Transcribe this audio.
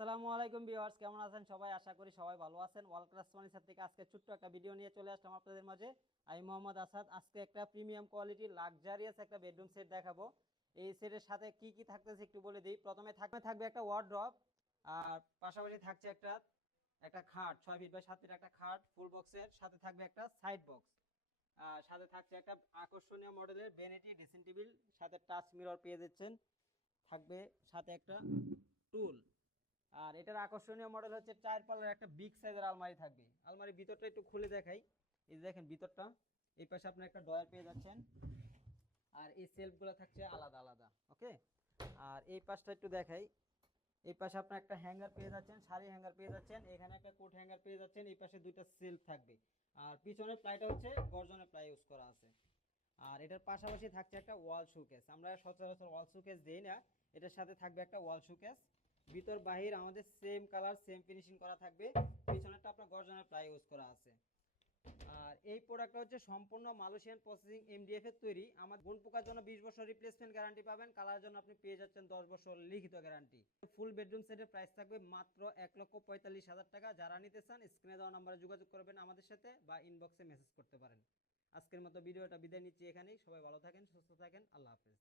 আসসালামু আলাইকুম ভিউয়ার্স, কেমন আছেন সবাই? আশা করি সবাই ভালো আছেন। ওয়াল ক্লাস ফার্নিচার থেকে আজকে ছোট্ট একটা ভিডিও নিয়ে চলে আসলাম আপনাদের মাঝে। আমি মোহাম্মদ আসাদ। আজকে একটা প্রিমিয়াম কোয়ালিটি লাক্সারিয়াস একটা বেডরুম সেট দেখাবো। এই সেটের সাথে কি কি থাকতেছে একটু বলে দিই। প্রথমে থাকবে একটা ওয়ার্ড্রপ, আর পাশাপাশি থাকছে একটা একটা খাট, 6 ফিট বাই 7 ফিট একটা খাট ফুল বক্সের সাথে থাকবে একটা সাইড বক্স। আর সাথে থাকছে একটা আকর্ষণীয় মডেলের ভ্যানিটি ড্রেসিং টেবিল, সাথে টাচ মিরর পেয়ে যাচ্ছেন। থাকবে সাথে একটা টুল। আর এটার আকর্ষণীয় মডেল হচ্ছে 4 পাল্লার একটা বিগ সাইজের আলমারি থাকবে। আলমারির ভিতরটা একটু খুলে দেখাই। এই যে দেখেন ভিতরটা, এই পাশে আপনি একটা ডয়ার পেয়ে যাচ্ছেন, আর এই সেলফগুলো থাকছে আলাদা আলাদা। ওকে, আর এই পাশটা একটু দেখাই। এই পাশে আপনার একটা হ্যাঙ্গার পেয়ে যাচ্ছেন, শাড়ি হ্যাঙ্গার পেয়ে যাচ্ছেন, এখানে একটা কোট হ্যাঙ্গার পেয়ে যাচ্ছেন, এই পাশে দুইটা সেলফ থাকবে। আর পিছনের প্লাইটা হচ্ছে গর্জনের প্লাই ইউজ করা আছে। আর এটার পাশাপাশি থাকছে একটা ওয়াল শোকেস। আমরা সচরাচর ওয়াল শোকেস দেই না, এটার সাথে থাকবে একটা ওয়াল শোকেস। ভিতর বাহির আমাদের সেম কালার সেম ফিনিশিং করা থাকবে। পিছনেরটা আপনার গর্জনের প্লাই ইউজ করা আছে। আর এই প্রোডাক্টটা হচ্ছে সম্পূর্ণ মালয়েশিয়ান প্রসেসিং এমডিএফ এর তৈরি। আমার গুণ পোকার জন্য 20 বছর রিপ্লেসমেন্ট গ্যারান্টি পাবেন, কালারের জন্য আপনি পেয়ে যাচ্ছেন 10 বছর লিখিত গ্যারান্টি। ফুল বেডরুম সেটের প্রাইস থাকবে মাত্র 1,45,000 টাকা। যারা নিতে চান স্ক্রিনে দেওয়া নম্বরে যোগাযোগ করবেন আমাদের সাথে, বা ইনবক্সে মেসেজ করতে পারেন। আজকের মতো ভিডিওটা বিদায় নিচ্ছি এখানেই। সবাই ভালো থাকেন, সুস্থ থাকেন, আল্লাহ হাফেজ।